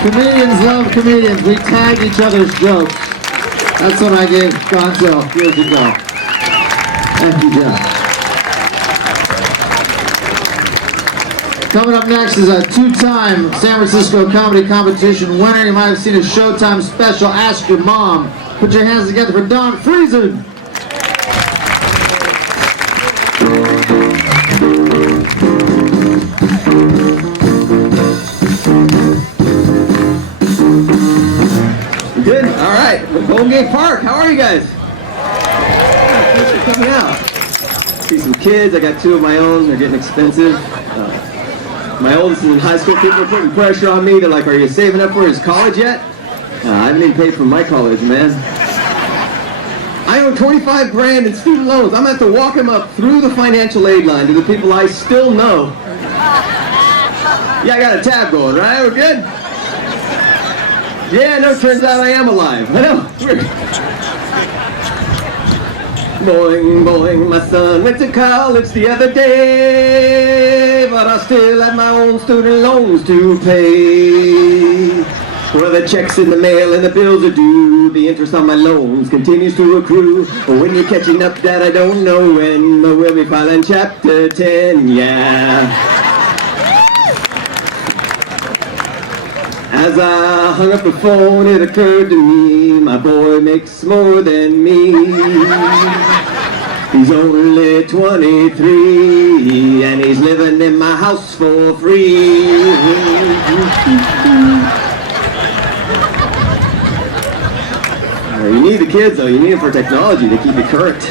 Comedians love comedians. We tag each other's jokes. That's what I gave Gonzo years ago. Thank you, Jeff. Coming up next is a two-time San Francisco Comedy Competition winner. You might have seen a Showtime special, Ask Your Mom. Put your hands together for Don FRIESEN. Good? All right. Golden Gate Park. How are you guys? Thanks for coming out. See some kids. I got two of my own. They're getting expensive. My oldest is in high school. People are putting pressure on me. They're like, are you saving up for his college yet? I haven't even paid for my college, man. I owe 25 grand in student loans. I'm going to have to walk him up through the financial aid line to the people I still know. Yeah, I got a tab going, right? We're good? Yeah, no, turns out I am alive. I know. Weird. Boing, boing, my son went to college the other day, but I still have my own student loans to pay. Well, the check's in the mail and the bills are due. The interest on my loans continues to accrue. When you're catching up, Dad, I don't know when, but we'll be filing Chapter 10, yeah. As I hung up the phone, it occurred to me, my boy makes more than me. He's only 23, and he's living in my house for free. You need the kids, though. You need them for technology to keep it current.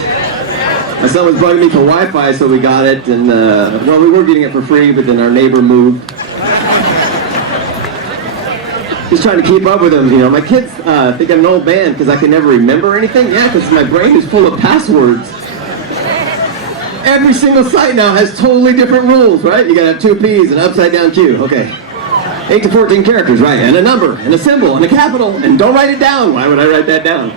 My son was bugging me for Wi-Fi, so we got it, and, well, we were getting it for free, but then our neighbor moved. Just trying to keep up with them, you know. My kids think I'm an old man because I can never remember anything. Yeah, because my brain is full of passwords. Every single site now has totally different rules, right? You gotta have two P's and an upside down Q. Okay. 8 to 14 characters, right? And a number, and a symbol, and a capital, and don't write it down. Why would I write that down?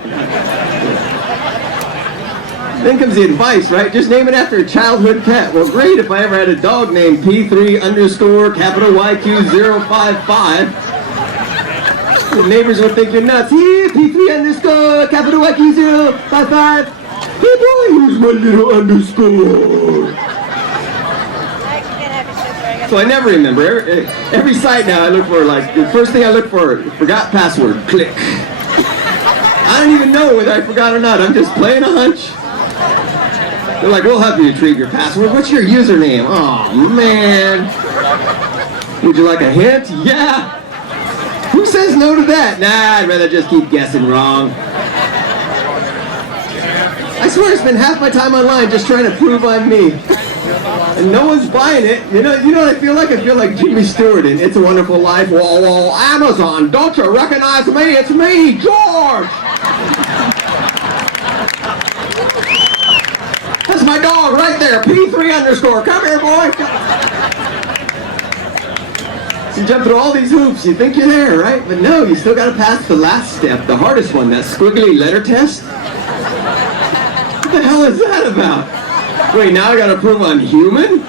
Then comes the advice, right? Just name it after a childhood pet. Well, great if I ever had a dog named P3__055. The neighbors would think you're nuts. Here, P3__055. Hey boy, here's my little underscore. So I never remember. Every site now I look for, like, the first thing I look for, forgot password, click. I don't even know whether I forgot or not. I'm just playing a hunch. They're like, we'll help you retrieve your password. What's your username? Oh, man. Would you like a hint? Yeah. Who says no to that? Nah, I'd rather just keep guessing wrong. I swear I spend half my time online just trying to prove I'm me. And no one's buying it. You know what I feel like? I feel like Jimmy Stewart in It's a Wonderful Life. Whoa, whoa, Amazon, don't you recognize me? It's me, George! That's my dog right there, P3_. Come here, boy. You jump through all these hoops, you think you're there, right? But no, you still gotta pass the last step, the hardest one, that squiggly letter test. What the hell is that about? Wait, now I gotta prove I'm human?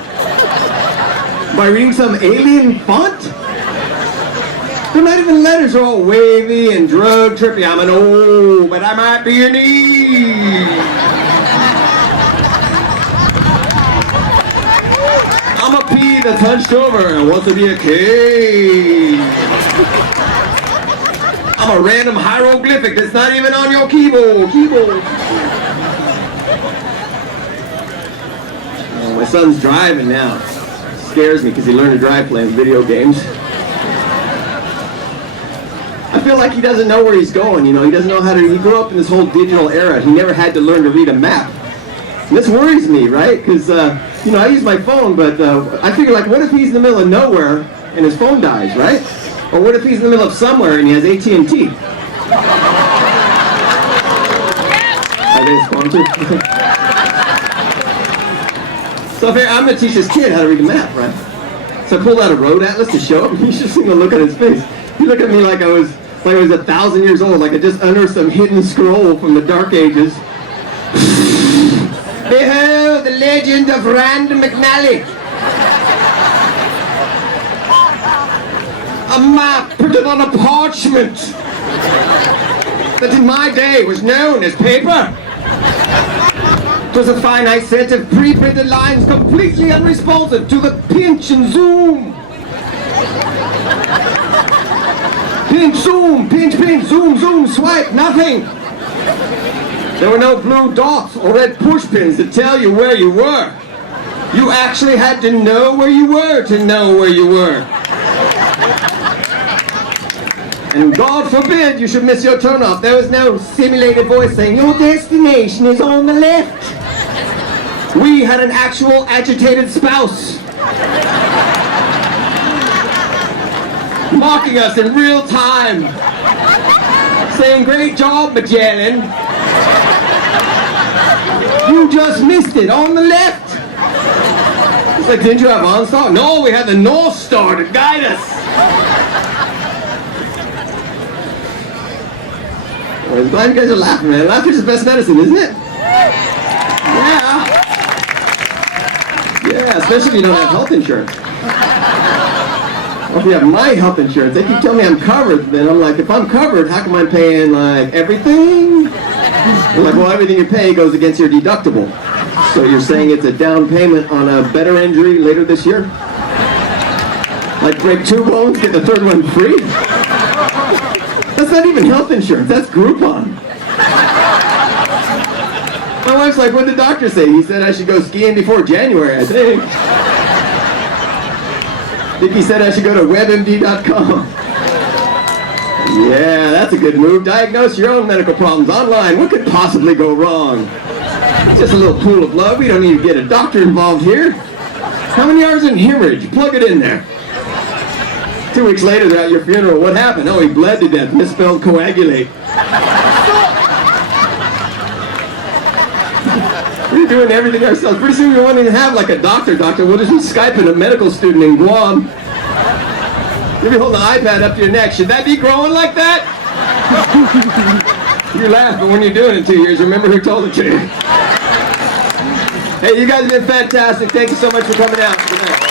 By reading some alien font? They're not even letters, they're all wavy and drug trippy. I'm an O, but I might be an E. I'm a P that's hunched over and wants to be a K. I'm a random hieroglyphic that's not even on your keyboard. Oh, my son's driving now. Scares me because he learned to drive playing video games. I feel like he doesn't know where he's going, you know. He doesn't know how to, he grew up in this whole digital era. He never had to learn to read a map. And this worries me, right? Because, you know, I use my phone, but I figure, like, what if he's in the middle of nowhere and his phone dies, right? Or what if he's in the middle of somewhere and he has AT&T? Are they a sponsor? So I'm going to teach this kid how to read a map, right? So I pulled out a road atlas to show him. You should see the look on his face. He looked at me like I was 1,000 years old, like I just unearthed some hidden scroll from the Dark Ages. Behold the legend of Rand McNally. A map printed on a parchment that in my day was known as paper. It was a finite set of pre-printed lines completely unresponsive to the pinch and zoom. Pinch, zoom, pinch, pinch, zoom, zoom, swipe, nothing. There were no blue dots or red push pins to tell you where you were. You actually had to know where you were to know where you were. And God forbid you should miss your turnoff. There was no simulated voice saying, your destination is on the left. We had an actual agitated spouse mocking us in real time, saying, great job, Magellan. You just missed it on the left. It's like, didn't you have OnStar? No, we had the North Star to guide us. I'm glad you guys are laughing, man. Laughter's the best medicine, isn't it? Yeah. Yeah, especially if you don't have health insurance. Or if you have my health insurance, they keep telling me I'm covered. Then I'm like, if I'm covered, how come I'm paying like everything? They're like, well, everything you pay goes against your deductible. So you're saying it's a down payment on a better injury later this year? Like break 2 bones, get the 3rd one free? That's not even health insurance, that's Groupon. My wife's like, what did the doctor say? He said I should go skiing before January, I think. I think he said I should go to webmd.com. Yeah, that's a good move. Diagnose your own medical problems online. What could possibly go wrong? It's just a little pool of love. We don't need to get a doctor involved here. How many hours in hemorrhage? Plug it in there. 2 weeks later, they're at your funeral. What happened? Oh, he bled to death. Misspelled coagulate. We're doing everything ourselves. Pretty soon we won't even have like a doctor. We'll just be Skyping a medical student in Guam. You'll be holding the iPad up to your neck. Should that be growing like that? You laugh, but when you're doing it in 2 years, remember who told it to you. Hey, you guys have been fantastic. Thank you so much for coming out. Good night.